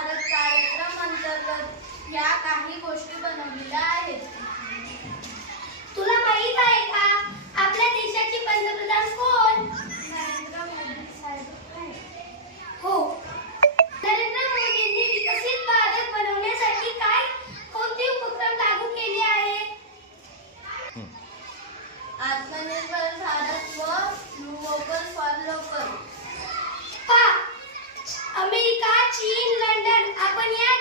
भारत कार्यक्रम अंतर्गत या काही गोष्टी बनवलेल्या आहेत. तुला माहित आहे का आपल्या देशाचे पंतप्रधान कोण? नरेंद्र मोदी साहेब आहेत. हो. नरेंद्र मोदींनी विकसित भारत बनवण्यासाठी कोणते उपक्रम लागू केले आहेत? आत्मनिर्भर भारत व वोकल फॉर लोकल. पहा, अमेरिका, चीन, लंडन आपण या